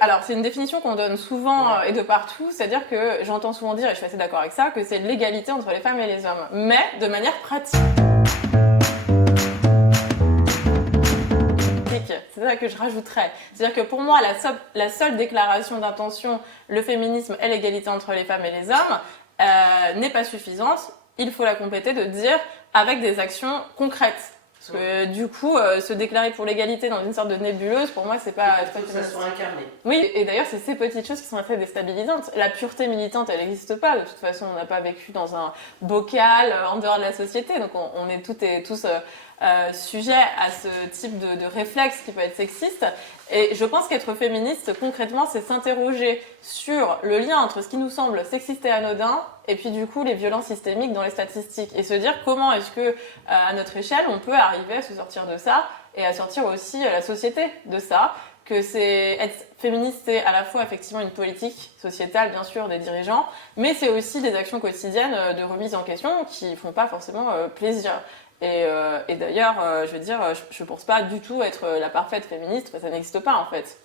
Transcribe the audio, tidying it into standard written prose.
Alors, c'est une définition qu'on donne souvent et de partout, c'est-à-dire que j'entends souvent dire, et je suis assez d'accord avec ça, que c'est l'égalité entre les femmes et les hommes, mais de manière pratique. C'est ça que je rajouterais. C'est-à-dire que pour moi, la seule déclaration d'intention, le féminisme et l'égalité entre les femmes et les hommes, n'est pas suffisante. Il faut la compléter de dire avec des actions concrètes. Parce que du coup, se déclarer pour l'égalité dans une sorte de nébuleuse, pour moi, c'est pas très que ça soit incarné. Oui, et d'ailleurs, c'est ces petites choses qui sont assez déstabilisantes. La pureté militante, elle n'existe pas. De toute façon, on n'a pas vécu dans un bocal en dehors de la société. Donc, on est toutes et tous sujets à ce type de réflexe qui peut être sexiste. Et je pense qu'être féministe, concrètement, c'est s'interroger sur le lien entre ce qui nous semble sexiste et anodin et puis du coup les violences systémiques dans les statistiques et se dire comment est-ce que à notre échelle on peut arriver à se sortir de ça et à sortir aussi la société de ça, que c'est être féministe, c'est à la fois effectivement une politique sociétale bien sûr des dirigeants, mais c'est aussi des actions quotidiennes de remise en question qui font pas forcément plaisir. Et d'ailleurs, je veux dire, je pense pas du tout être la parfaite féministe, ça n'existe pas en fait.